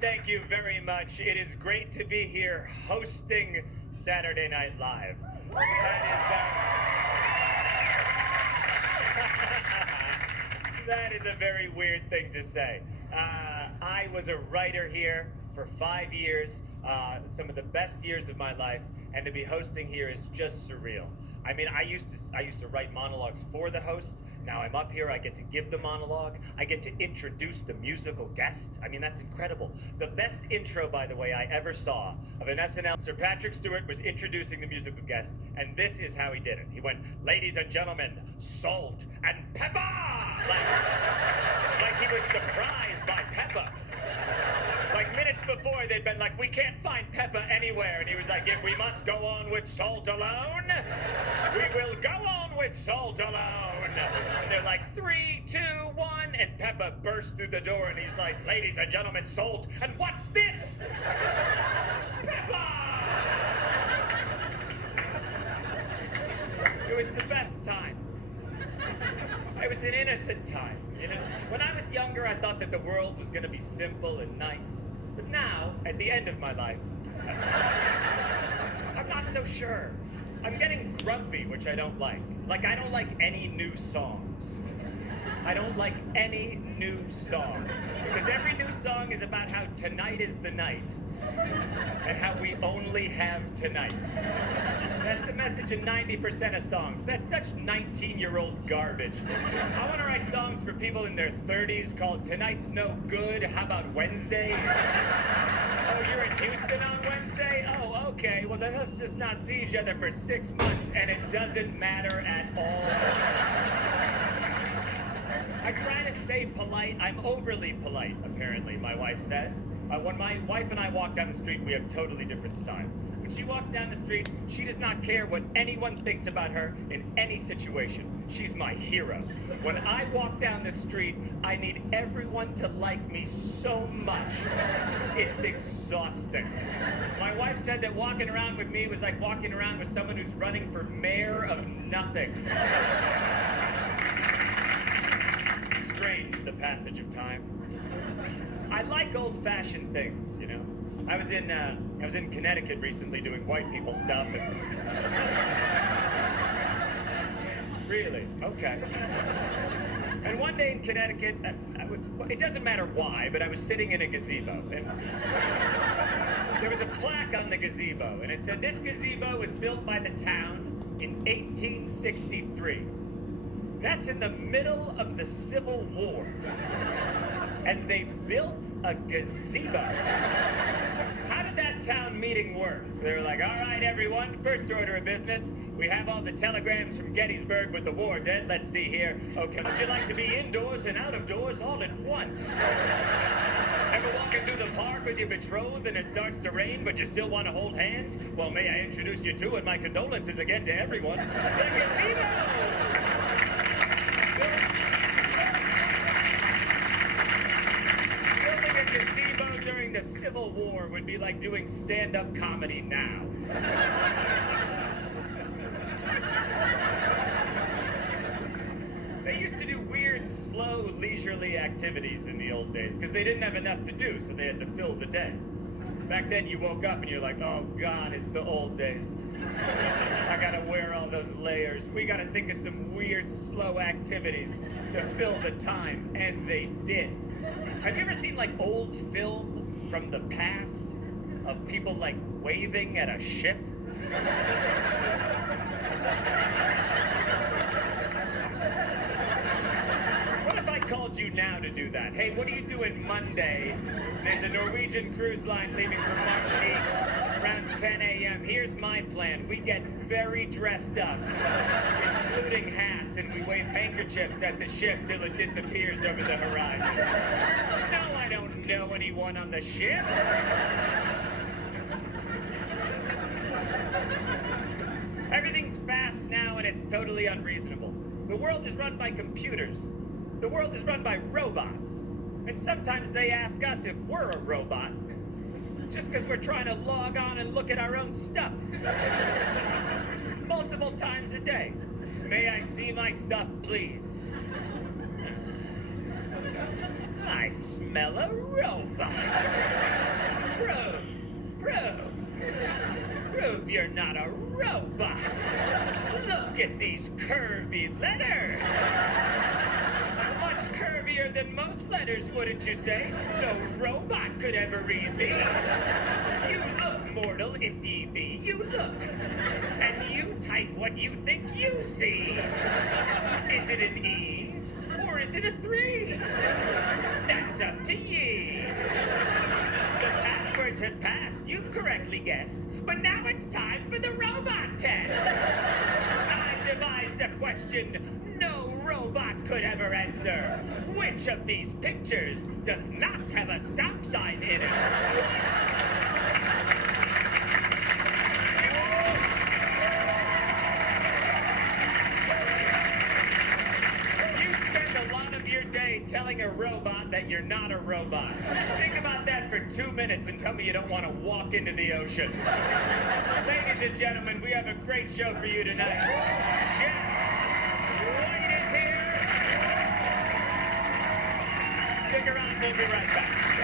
Thank you very much. It is great to be here hosting Saturday Night Live. That is a very weird thing to say. I was a writer here for 5 years, some of the best years of my life, and to be hosting here is just surreal. I mean, I used to write monologues for the host. Now I'm up here, I get to give the monologue. I get to introduce the musical guest. I mean, that's incredible. The best intro, by the way, I ever saw of an SNL, Sir Patrick Stewart was introducing the musical guest, and this is how he did it. He went, "Ladies and gentlemen, salt and pepper!" Like he was surprised by pepper. Like minutes before, they'd been like, "We can't find pepper anywhere." And he was like, "If we must go on with salt alone, we will go on with salt alone." And they're like, 3, 2, 1. And Pepper bursts through the door and he's like, "Ladies and gentlemen, salt. And what's this? Pepper!" It was the best time. It was an innocent time, you know? When I was younger, I thought that the world was gonna be simple and nice. But now, at the end of my life, I'm not so sure. I'm getting grumpy, which I don't like. Like, I don't like any new songs. I don't like any new songs. Because every new song is about how tonight is the night. And how we only have tonight. That's the message in 90% of songs. That's such 19-year-old garbage. I want to write songs for people in their 30s called "Tonight's No Good, How About Wednesday?" Oh, you're in Houston on Wednesday? Oh, okay. Well, then let's just not see each other for 6 months, and it doesn't matter at all. I try to stay polite. I'm overly polite, apparently, my wife says. When my wife and I walk down the street, we have totally different styles. When she walks down the street, she does not care what anyone thinks about her in any situation. She's my hero. When I walk down the street, I need everyone to like me so much. It's exhausting. My wife said that walking around with me was like walking around with someone who's running for mayor of nothing. Strange, the passage of time. I like old-fashioned things, you know. I was in Connecticut recently doing white people stuff, and really, okay. And one day in Connecticut, it doesn't matter why, but I was sitting in a gazebo, and there was a plaque on the gazebo, and it said, "This gazebo was built by the town in 1863. That's in the middle of the Civil War. And they built a gazebo. How did that town meeting work? They were like, "All right, everyone, first order of business. We have all the telegrams from Gettysburg with the war dead. Let's see here. Okay, would you like to be indoors and out of doors all at once? Ever walking through the park with your betrothed and it starts to rain, but you still want to hold hands? Well, may I introduce you to, and my condolences again to everyone, the gazebo!" During the Civil War would be like doing stand-up comedy now. They used to do weird, slow, leisurely activities in the old days because they didn't have enough to do, so they had to fill the day. Back then, you woke up and you're like, "Oh God, it's the old days. I gotta wear all those layers. We gotta think of some weird, slow activities to fill the time," and they did. Have you ever seen like old film from the past of people like waving at a ship? What if I called you now to do that? "Hey, what are you doing Monday? There's a Norwegian cruise line leaving for Martinique around 10 a.m. Here's my plan. We get very dressed up, including hats, and we wave handkerchiefs at the ship till it disappears over the horizon." No, I don't know anyone on the ship. Everything's fast now and it's totally unreasonable. The world is run by computers. The world is run by robots. And sometimes they ask us if we're a robot, just because we're trying to log on and look at our own stuff. Multiple times a day. "May I see my stuff, please?" I smell smell a robot. Prove you're not a robot. Look at these curvy letters. Much curvier than most letters, wouldn't you say? No robot could ever read these. You look mortal if ye be. You look. And you type what you think you see. Is it an E? Or is it a 3? That's up to ye. The passwords have passed, you've correctly guessed. But now it's time for the robot test. I've devised a question no robot could ever answer. Which of these pictures does not have a stop sign in it? What? Telling a robot that you're not a robot. Think about that for 2 minutes and tell me you don't want to walk into the ocean. Ladies and gentlemen, we have a great show for you tonight. Chef White is here. Stick around, we'll be right back.